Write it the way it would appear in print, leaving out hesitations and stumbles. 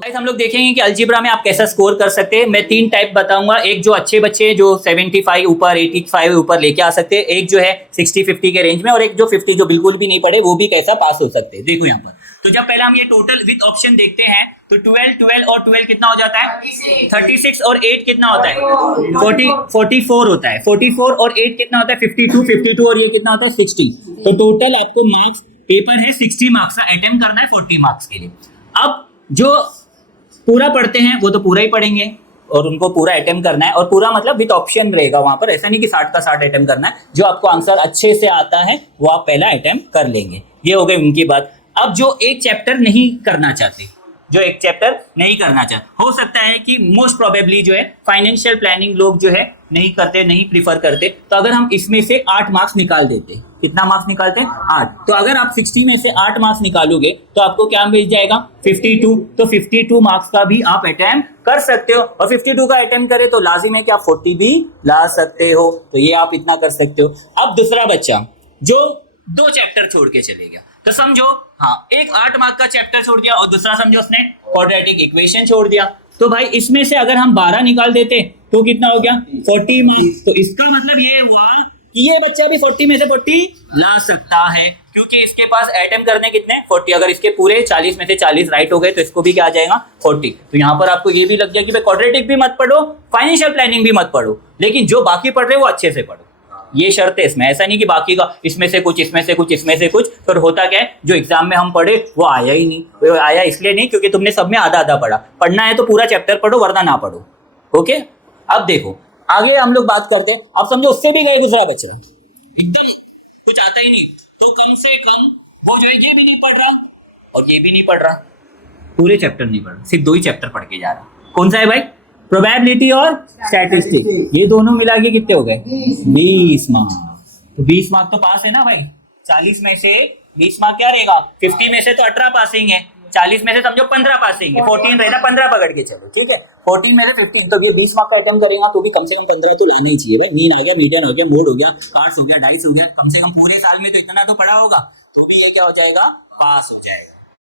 Guys हम लोग देखेंगे कि अलजेब्रा में आप कैसा स्कोर कर सकते हैं। मैं 3 टाइप बताऊंगा, एक जो अच्छे बच्चे हैं जो 75 ऊपर 85 ऊपर लेके आ सकते हैं, एक जो है 60-50 के रेंज में, और एक जो 50 जो बिल्कुल भी नहीं पढ़े वो भी कैसा पास हो सकते हैं। देखो यहाँ पर तो जब पहले हम ये टोटल विद ऑप्शन देखते हैं तो 12 और 12 कितना हो जाता है 36 और 8 कितना होता है 44 होता है। 44 और 8 कितना होता है 52 और ये कितना होता है 60। तो टोटल आपको मार्क्स पेपर है 60 मार्क्स का अटेम्प्ट करना है 40 मार्क्स के लिए। अब जो पूरा पढ़ते हैं वो तो पूरा ही पढ़ेंगे और उनको पूरा अटेम्प्ट करना है, और पूरा मतलब विद ऑप्शन रहेगा वहां पर, ऐसा नहीं कि 60 का 60 अटेम्प्ट करना है। जो आपको आंसर अच्छे से आता है वो आप पहला अटेम्प्ट कर लेंगे। ये हो गई उनकी बात। अब जो एक चैप्टर नहीं करना चाहते, जो एक चैप्टर नहीं करना चाहते, हो सकता है कि मोस्ट प्रोबेबली जो है फाइनेंशियल प्लानिंग लोग जो है नहीं करते, नहीं प्रीफर करते, तो अगर हम इसमें से 8 मार्क्स निकाल देते, कितना मार्क्स निकालते हैं 8, तो अगर आप 60 में से 8 मार्क्स निकालोगे तो आपको क्या मिल जाएगा 52। तो 52 मार्क्स का भी आप अटेम्प्ट कर सकते हो, और 52 का अटेम्प्ट करें तो लाजिम है कि आप 40 भी ला सकते हो। तो ये आप इतना कर सकते हो। अब दूसरा बच्चा जो 2 चैप्टर छोड़ के चले गया, तो समझो हाँ एक 8 मार्क का चैप्टर छोड़ दिया और दूसरा समझो उसने क्वाड्रेटिक इक्वेशन छोड़ दिया। तो भाई इसमें से अगर हम 12 निकाल देते तो कितना हो गया 40 मार्क्स। तो इसका मतलब ये हुआ कि ये बच्चा भी 40 में से 40 ला सकता है, क्योंकि इसके पास अटेम्प्ट करने कितने 40। अगर इसके पूरे 40 में से 40 राइट हो गए तो इसको भी क्या आ जाएगा 40। तो यहाँ पर आपको ये भी लग गया कि भाई क्वाड्रेटिक भी मत पढ़ो, फाइनेंशियल प्लानिंग भी मत पढ़ो, लेकिन जो बाकी पढ़ रहे हो वो अच्छे से पढ़ो। ये शर्त है इसमें, ऐसा नहीं कि बाकी का इसमें से कुछ इसमें से कुछ इसमें से कुछ। फिर होता क्या है जो एग्जाम में हम पढ़े वो आया ही नहीं। वो आया इसलिए नहीं क्योंकि तुमने सब में आधा आधा पढ़ा। पढ़ना है तो पूरा चैप्टर पढ़ो, वरना ना पढ़ो। ओके, अब देखो आगे हम लोग बात करते हैं। अब समझो उससे भी गए दूसरा बच्चा, एकदम कुछ आता ही नहीं, तो कम से कम वो जो है ये भी नहीं पढ़ रहा और ये भी नहीं पढ़ रहा, पूरे चैप्टर नहीं पढ़ रहा, सिर्फ 2 ही चैप्टर पढ़ के जा रहा। कौन सा है भाई प्रोबेबिलिटी और स्टैटिस्टिक। ये दोनों मिला के कितने हो गए 20 मार्क्स। तो 20 मार्क तो पास है ना भाई। 40 में से 20 मार्क क्या रहेगा 50 में से तो 18 पासिंग है, 40 में से समझो 15 पासिंग है, 14 रहेगा, 15 पकड़ के चलो ठीक है। 14 में से 15, तो ये 20 मार्क का अटेम्प्ट करेगा तो भी कम से कम 15 तो लाना ही चाहिए भाई। मीन आ गया, मीडियन हो गया, मोड हो गया, आर्ट्स हो गया, डाइस हो गया, कम से कम पूरे साल में तो इतना तो पढ़ा होगा, तो भी ये क्या हो जाएगा पास हो जाएगा।